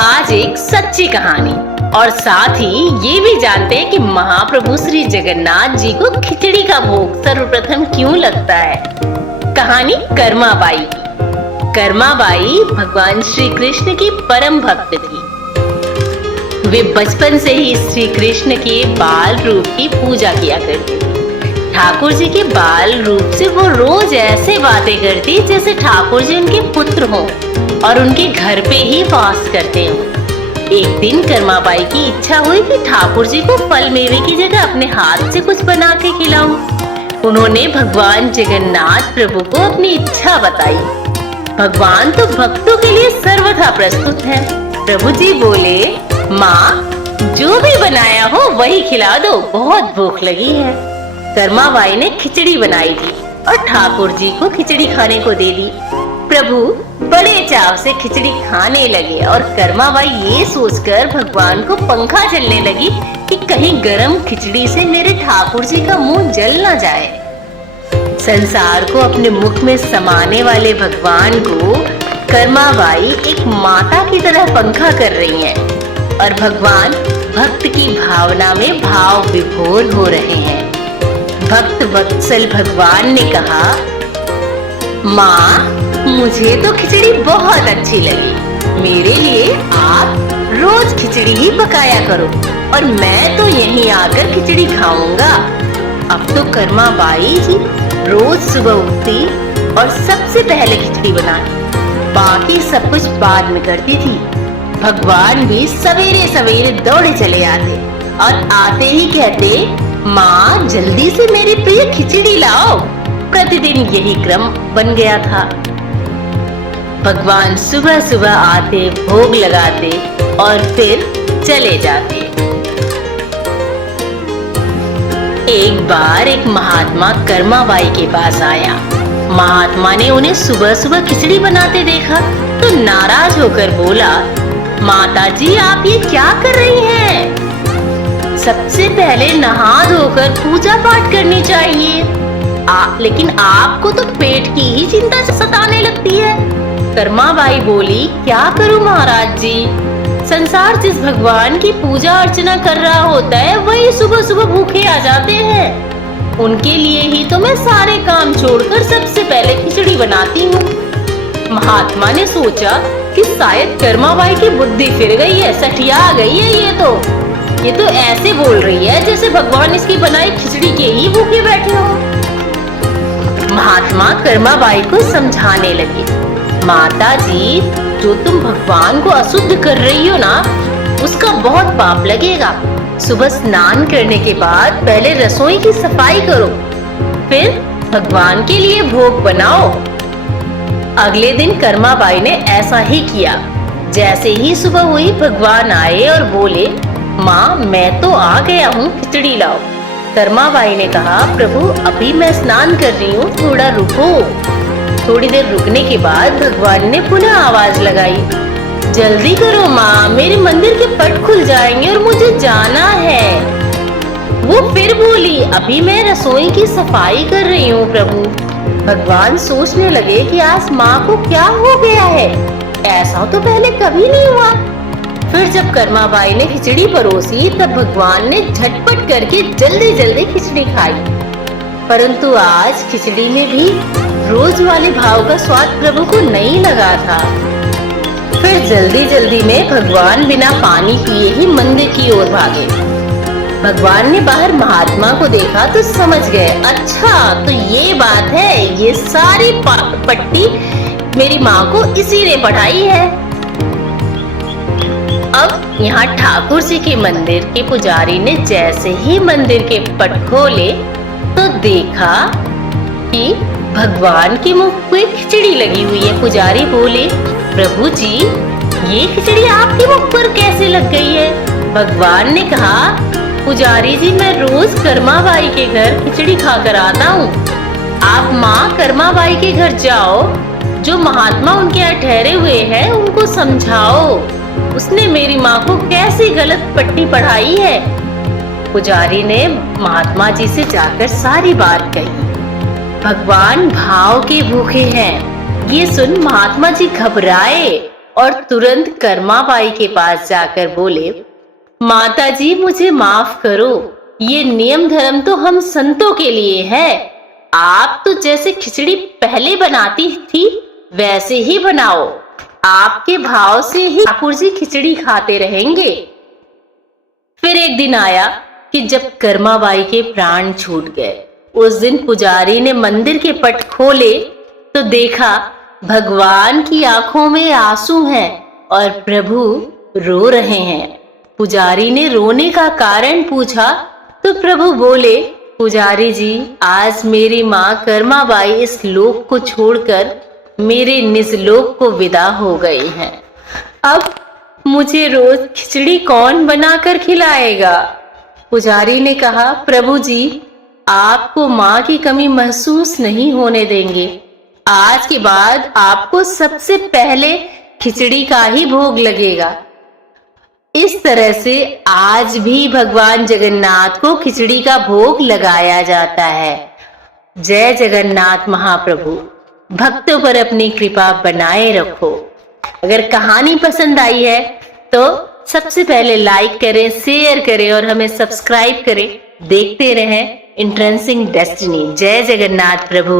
आज एक सच्ची कहानी और साथ ही ये भी जानते हैं कि महाप्रभु श्री जगन्नाथ जी को खिचड़ी का भोग सर्वप्रथम क्यों लगता है। कहानी कर्माबाई की। कर्माबाई भगवान श्री कृष्ण की परम भक्त थी। वे बचपन से ही श्री कृष्ण के बाल रूप की पूजा किया करती थी। ठाकुर जी के बाल रूप से वो रोज ऐसे बातें करती जैसे ठाकुर जी उनके पुत्र हों और उनके घर पे ही वास करते हो। एक दिन कर्माबाई की इच्छा हुई कि ठाकुर जी को फल मेवे की जगह अपने हाथ से कुछ बना के खिलाऊं। उन्होंने भगवान जगन्नाथ प्रभु को अपनी इच्छा बताई। भगवान तो भक्तों के लिए सर्वथा प्रस्तुत है। प्रभु जी बोले, माँ जो भी बनाया हो वही खिला दो, बहुत भूख लगी है। कर्माबाई ने खिचड़ी बनाई थी और ठाकुर जी को खिचड़ी खाने को दे दी। प्रभु बड़े चाव से खिचड़ी खाने लगे और कर्माबाई ये सोचकर भगवान को पंखा चलने लगी कि कहीं गरम खिचड़ी से मेरे ठाकुर जी का मुंह जल ना जाए। संसार को अपने मुख में समाने वाले भगवान को कर्माबाई एक माता की तरह पंखा कर रही हैं और भगवान भक्त की भावना में भाव विभोर हो रहे हैं। भक्त वत्सल भगवान ने कहा, माँ मुझे तो खिचड़ी बहुत अच्छी लगी। मेरे लिए आप रोज खिचड़ी ही पकाया करो और मैं तो यहीं आकर खिचड़ी खाऊंगा। अब तो कर्माबाई जी रोज सुबह उठती और सबसे पहले खिचड़ी बनाती, बाकी सब कुछ बाद में करती थी। भगवान भी सवेरे सवेरे दौड़े चले आते और आते ही कहते, माँ जल्दी से मेरी प्रिय खिचड़ी लाओ। प्रतिदिन यही क्रम बन गया था। भगवान सुबह सुबह आते, भोग लगाते और फिर चले जाते। एक बार एक महात्मा कर्माबाई के पास आया। महात्मा ने उन्हें सुबह सुबह खिचड़ी बनाते देखा तो नाराज होकर बोला, माता जी आप ये क्या कर रही हैं? सबसे पहले नहा धोकर पूजा पाठ करनी चाहिए। लेकिन आपको तो पेट की ही चिंता सताने लगती है। कर्माबाई बोली, क्या करूं महाराज जी, संसार जिस भगवान की पूजा अर्चना कर रहा होता है वही सुबह सुबह भूखे आ जाते हैं। उनके लिए ही तो मैं सारे काम छोड़कर सबसे पहले खिचड़ी बनाती हूँ। महात्मा ने सोचा कि शायद कर्माबाई की बुद्धि फिर गई है, सठिया गई है। ये तो ऐसे बोल रही है जैसे भगवान इसकी बनाई खिचड़ी के ही भूखे बैठे हो। महात्मा कर्माबाई को समझाने लगे, माता जी जो तुम भगवान को अशुद्ध कर रही हो ना, उसका बहुत पाप लगेगा। सुबह स्नान करने के बाद पहले रसोई की सफाई करो, फिर भगवान के लिए भोग बनाओ। अगले दिन कर्माबाई ने ऐसा ही किया। जैसे ही सुबह हुई भगवान आए और बोले, माँ मैं तो आ गया हूँ, खिचड़ी लाओ। कर्माबाई ने कहा, प्रभु अभी मैं स्नान कर रही हूँ, थोड़ा रुको। थोड़ी देर रुकने के बाद भगवान ने पुनः आवाज लगाई, जल्दी करो माँ, मेरे मंदिर के पट खुल जाएंगे और मुझे जाना है। वो फिर बोली, अभी मैं रसोई की सफाई कर रही हूँ प्रभु। भगवान सोचने लगे कि आज माँ को क्या हो गया है, ऐसा तो पहले कभी नहीं हुआ। फिर जब कर्माबाई ने खिचड़ी परोसी तब भगवान ने झटपट करके जल्दी जल्दी खिचड़ी खाई। परंतु आज खिचड़ी में भी रोज वाले भाव का स्वाद प्रभु को नहीं लगा था। फिर जल्दी जल्दी में भगवान बिना पानी पिए ही मंदिर की ओर भागे। भगवान ने बाहर महात्मा को देखा तो समझ गए, अच्छा तो ये बात है, ये सारी पट्टी मेरी माँ को इसी ने पढ़ाई है। अब यहाँ ठाकुर जी के मंदिर के पुजारी ने जैसे ही मंदिर के पट खोले तो देखा कि भगवान के मुख पे खिचड़ी लगी हुई है। पुजारी बोले, प्रभु जी ये खिचड़ी आपके मुख पर कैसे लग गई है? भगवान ने कहा, पुजारी जी मैं रोज कर्माबाई के घर खिचड़ी खाकर आता हूँ। आप माँ कर्माबाई के घर जाओ, जो महात्मा उनके यहाँ ठहरे हुए हैं उनको समझाओ, उसने मेरी माँ को कैसी गलत पट्टी पढ़ाई है। पुजारी ने महात्मा जी से जाकर सारी बात कही। भगवान भाव के भूखे हैं। ये सुन महात्मा जी घबराए और तुरंत कर्माबाई के पास जाकर बोले, माता जी मुझे माफ करो, ये नियम धर्म तो हम संतों के लिए है। आप तो जैसे खिचड़ी पहले बनाती थी वैसे ही बनाओ, आपके भाव से ही ठाकुर जी खिचड़ी खाते रहेंगे। फिर एक दिन आया कि जब कर्माबाई के प्राण छूट गए। उस दिन पुजारी ने मंदिर के पट खोले तो देखा भगवान की आंखों में आंसू हैं और प्रभु रो रहे हैं। पुजारी ने रोने का कारण पूछा तो प्रभु बोले, पुजारी जी आज मेरी माँ कर्माबाई इस लोक को छोड़कर मेरे निज लोक को विदा हो गई हैं। अब मुझे रोज खिचड़ी कौन बनाकर खिलाएगा? पुजारी ने कहा, प्रभु जी आपको माँ की कमी महसूस नहीं होने देंगे। आज के बाद आपको सबसे पहले खिचड़ी का ही भोग लगेगा। इस तरह से आज भी भगवान जगन्नाथ को खिचड़ी का भोग लगाया जाता है। जय जगन्नाथ महाप्रभु। भक्तों पर अपनी कृपा बनाए रखो। अगर कहानी पसंद आई है तो सबसे पहले लाइक करें, शेयर करें और हमें सब्सक्राइब करें। देखते रहें एंट्रेंसिंग डेस्टिनी। जय जगन्नाथ प्रभु।